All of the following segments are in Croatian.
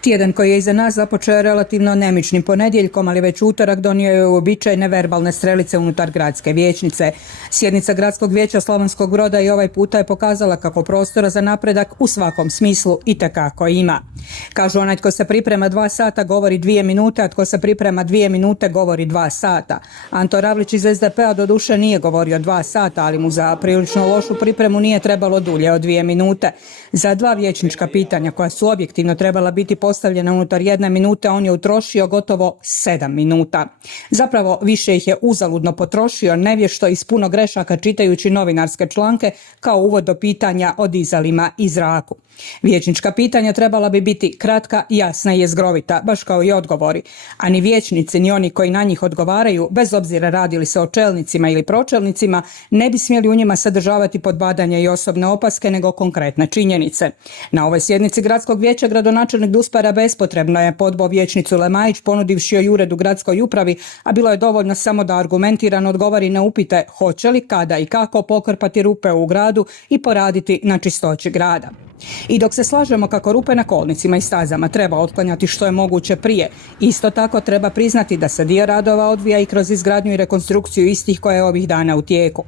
Tjedan koji je iza nas započeo je relativno nemičnim ponedjeljkom, ali već utorak donio je uobičajene verbalne strelice unutar gradske vijećnice. Sjednica Gradskog vijeća Slavonskog Broda i ovaj puta je pokazala kako prostora za napredak u svakom smislu itekako ima. Kažu, onaj tko se priprema 2 sata govori 2 minute, a tko se priprema 2 minute govori 2 sata. Anto Ravlić iz SDP-a doduše nije govorio 2 sata, ali mu za prilično lošu pripremu nije trebalo dulje od 2 minute. Za 2 vijećnička pitanja koja su objektivno trebala biti postavljena unutar 1 minute, on je utrošio gotovo 7 minuta. Zapravo više ih je uzaludno potrošio, nevješto i s puno grešaka čitajući novinarske članke kao uvod do pitanja o dizalima i zraku. Vijećnička pitanja trebala bi biti kratka, jasna i jezgrovita, baš kao i odgovori. A ni vijećnici, ni oni koji na njih odgovaraju, bez obzira radili se o čelnicima ili pročelnicima, ne bi smjeli u njima sadržavati podbadanja i osobne opaske, nego konkretne činjenice. Na ovoj sjednici Gradskog vijeća gradonačelnik Duspara bespotrebno je podbo vijećnicu Lemajić, ponudivši joj ured u gradskoj upravi, a bilo je dovoljno samo da argumentirano odgovori na upite hoće li, kada i kako pokrpati rupe u gradu i poraditi na čistoći grada. I dok se slažemo kako rupe na kolnicima i stazama treba otklanjati što je moguće prije, isto tako treba priznati da se dio radova odvija i kroz izgradnju i rekonstrukciju istih koja je ovih dana u tijeku.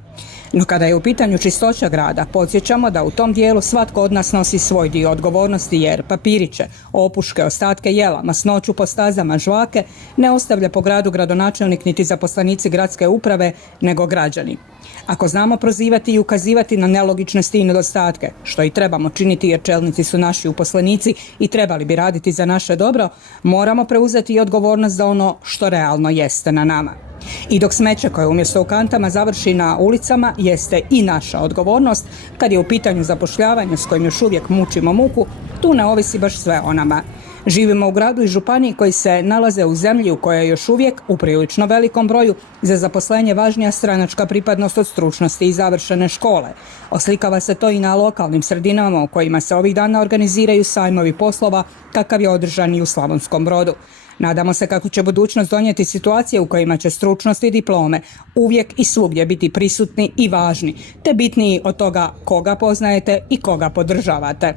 No kada je u pitanju čistoća grada, podsjećamo da u tom dijelu svatko od nas nosi svoj dio odgovornosti, jer papiriće, opuške, ostatke jela, masnoću po stazama, žvake ne ostavlja po gradu gradonačelnik niti zaposlenici gradske uprave, nego građani. Ako znamo prozivati i ukazivati na nelogičnosti i nedostatke, što i trebamo činiti jer čelnici su naši uposlenici i trebali bi raditi za naše dobro, moramo preuzeti i odgovornost za ono što realno jeste na nama. I dok smeće koje umjesto u kantama završi na ulicama jeste i naša odgovornost, kad je u pitanju zapošljavanje s kojim još uvijek mučimo muku, tu ne ovisi baš sve o nama. Živimo u gradu i županiji koji se nalaze u zemlji u kojoj je još uvijek u prilično velikom broju za zaposlenje važnija stranačka pripadnost od stručnosti i završene škole. Oslikava se to i na lokalnim sredinama u kojima se ovih dana organiziraju sajmovi poslova kakav je održan i u Slavonskom Brodu. Nadamo se kako će budućnost donijeti situacije u kojima će stručnost i diplome uvijek i svugdje biti prisutni i važni, te bitniji od toga koga poznajete i koga podržavate.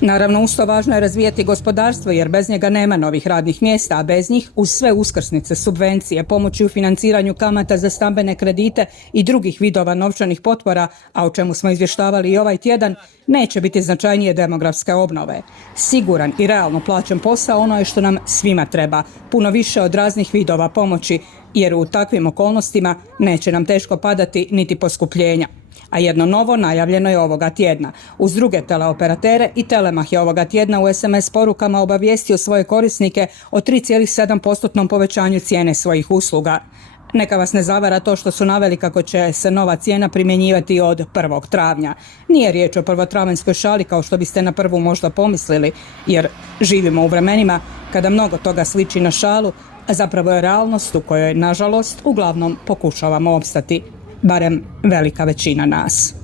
Naravno, uz to važno je razvijati gospodarstvo jer bez njega nema novih radnih mjesta, a bez njih uz sve uskrsnice, subvencije, pomoći u financiranju kamata za stambene kredite i drugih vidova novčanih potpora, a o čemu smo izvještavali i ovaj tjedan, neće biti značajnije demografske obnove. Siguran i realno plaćen posao ono je što nam svima treba, puno više od raznih vidova pomoći, jer u takvim okolnostima neće nam teško padati niti poskupljenja. A jedno novo najavljeno je ovoga tjedna. Uz druge teleoperatere i Telemah je ovoga tjedna u SMS porukama obavijestio svoje korisnike o 3,7% povećanju cijene svojih usluga. Neka vas ne zavara to što su naveli kako će se nova cijena primjenjivati od 1. travnja. Nije riječ o prvotravanjskoj šali kao što biste na prvu možda pomislili, jer živimo u vremenima kada mnogo toga sliči na šalu, a zapravo je realnost u kojoj, nažalost, uglavnom pokušavamo opstati, barem velika većina nas.